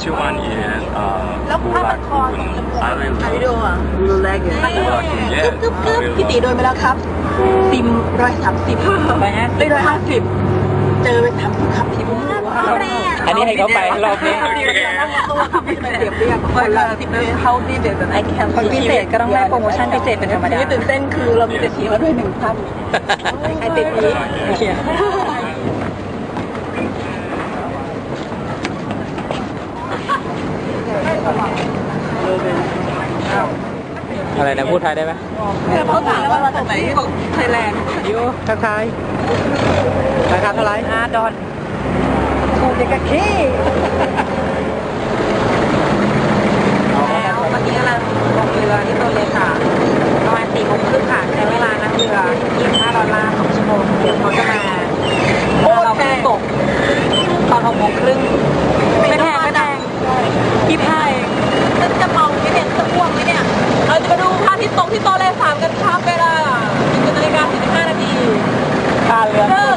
special one is แล้ว uh, ผ้าพันคอ Bulakun ถ่าย Island วิดีโออะรูแรกอยู่ Bulakun, yeah. กึ๊บกึ๊บ Island พี่ตีโดนไปแล้วครับซิมร้อยสามสิบร้อยห้าสิบร้อยห้าสิบเจอไปทำขับที่มั่วอันนี้ให้เขาไปรอบนี้ ตัวขับที่ไปเปรียบเทียบคนละสิบเลย เขาดีเด็ดแบบไอแคมคนพิเศษก็ต้องได้โปรโมชั่นพิเศษเป็นธรรมดา ที่ตื่นเต้นคือเรามีเศรษฐีมาด้วยหนึ่งท่านไอติดนี้ อะไรนะพูดไทยได้ไหมเขาถามว่ามาจากไหนบอกไทยแลนด์ดิวทักทายราคาเท่าไหร่อาดอนถูกเด็กกะขี้ แล้วเมื่อกี้กำลังลงเรือที่โตเลค่ะประมาณสี่โมงครึ่งค่ะใช้เวลานั่งเรือ25ดอลลาร์สองชั่วโมงเดี๋ยวเขาจะมาเราเพิ่งตกตอนหกโมงครึ่งไม่แพง ไม่แพงพี่พายจะจะเมาไหมเนี่ยจะพ่วงไหมเนี่ยเราจะมาดูพระอาทิตย์ตกที่โตเลสามกันครับเวลา1นาฬิกาสิบห้านาที การเรือ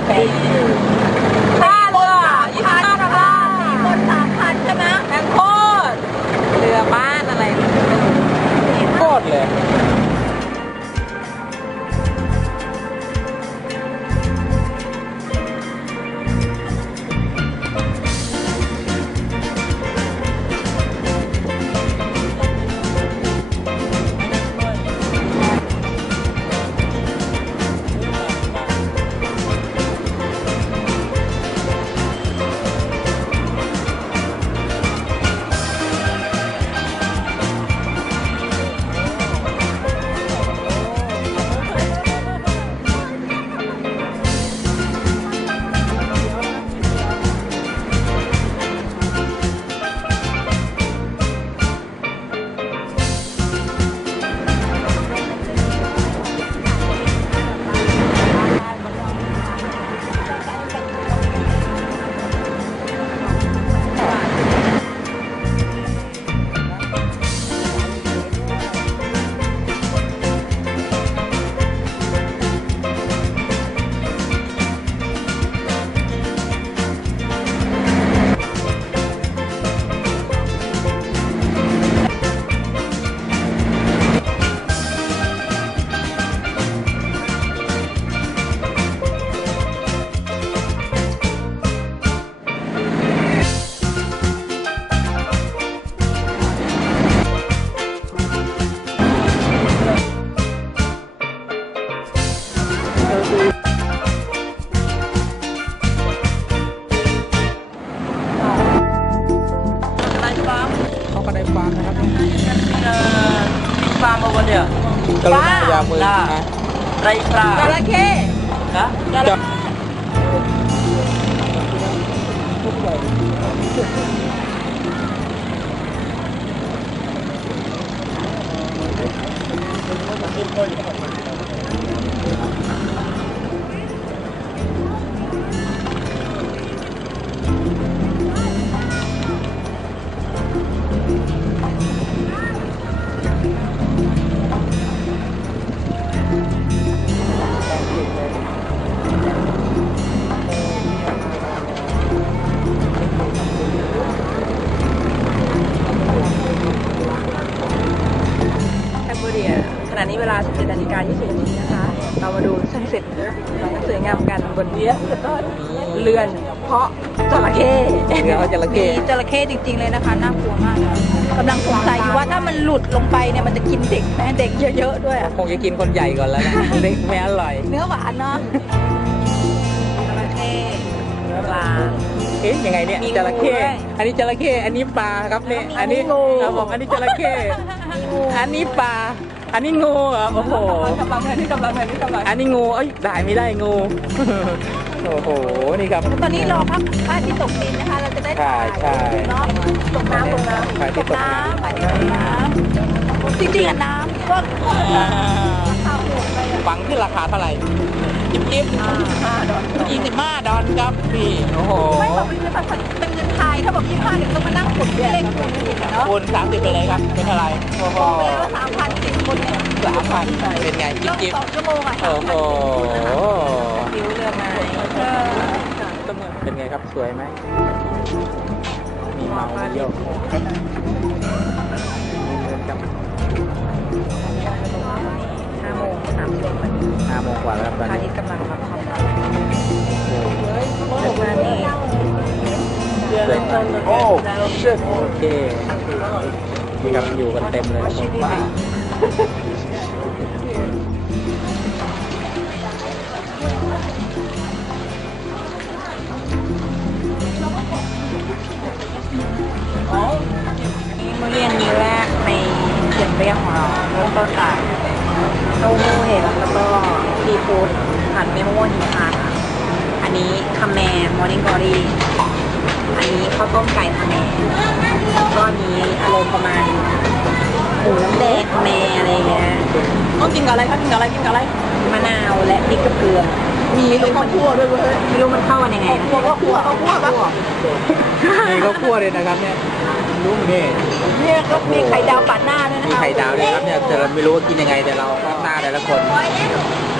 ไรปลาจระเเรือน เพาะจระเข้เดี๋ยวเขาจะระมีเกะจระเข้จริง ๆเลยนะคะน่ากลัวมากเลยกำลังสงสัยอยู่ว่าถ้ามันหลุดลงไปเนี่ยมันจะกินเด็กแม่เด็กเยอะๆด้วยอะคงจะกินคนใหญ่ก่อนแล้วนะเล็กไม่อร่อยเนื้อหวานเนาะจระเข้ปลา เอ๊ะยังไงเนี่ยมีงูจระเข้ด้วยอันนี้จระเข้อันนี้ปลาครับเนี่ยอันนี้เราบอกอันนี้จระเข้อันนี้ปลา อันนี้งูเหรอโอ้โหกำลังแทนที่กำลังแทนที่กำลังอันนี้งูเอ้ยได้ไม่ได้งู โอ้โห นี่ครับ ตอนนี้รอพักพระอาที่ตกดินนะคะ เราจะได้ใช่ใช่ เนาะตกน้ำตกน้ำพระอาทิตตย์กตกน้ำน้ำพระอาที่ตกน้ำจริงๆอะน้ำก็อ่าข้าวหมดเลยอะฟังที่ราคาเท่าไหร่จิ๊บจิ๊บยี่สิบห้าดอนครับพี่โอ้โหไม่บอกเป็นเงินภาษาเป็นเงินไทย ถ้าบอกยี่ห้าเนี่ยต้องมานั่งกดเลขคูณอีกอะเนาะคูณสามสิบไปเลยครับเป็นเท่าไหร่โอ้โห บอกไปเลยว่าสามพันสิบ คนเนี่ยสามพันเป็นไงจิ๊บจิ๊บสองชั่วโมงอะโอ้โหฟิวเรือมาเออเป็นไงครับสวยไหมมีเมาเยี่ยวห้าโมงสามสิบห้าโมงกว่าแล้วครับตอนนี้กำลังรับความร้อนประมาณนี้เสร็จโอ้โอเคนี่ครับอยู่กันเต็มเลยว้าวนี่ มื้อเย็นมื้อแรกในเขียนเรียกของเราเริ่มต้นจากเต้าหู้เห็ดแล้วก็ซีฟู้ดผัดเมมะม่วงหิมพานต์ค่ะอันนี้คาแมมอร์นิ่งกอรี่อันนี้ข้าวต้มไก่คาแมแล้วก็อันนี้อารมณ์ประมาณ หมูน้ำแดงคาแมอะไรอย่างเงี้ยต้องกินกับอะไรครับกินกับอะไรกินกับอะไรมะนาวและพริกกับเกลือมีเลยข้าวคั่วด้วยเว้ยไม่รู้มันเข้ากันยังไงนะคั่วข้าวคั่วข้าวคั่วปะนี่ก็คั่วเลยนะครับเนี่ยลุงนี่เนี่ยก็มีไข่ดาวปัดหน้าด้วยนะมีคะไข่ดาวด้วยครับเนี่ยแต่เราไม่รู้ว่ากินยังไงแต่เราหน้าแต่ละคน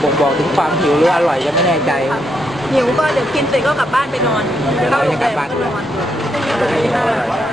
บ่งบอกถึงความหิวหรืออร่อยยังไม่แน่ใจหิวก็เดี๋ยวกินเสร็จก็กลับบ้านไปนอนเดี๋ยวเราจะกลับบ้านนอนเ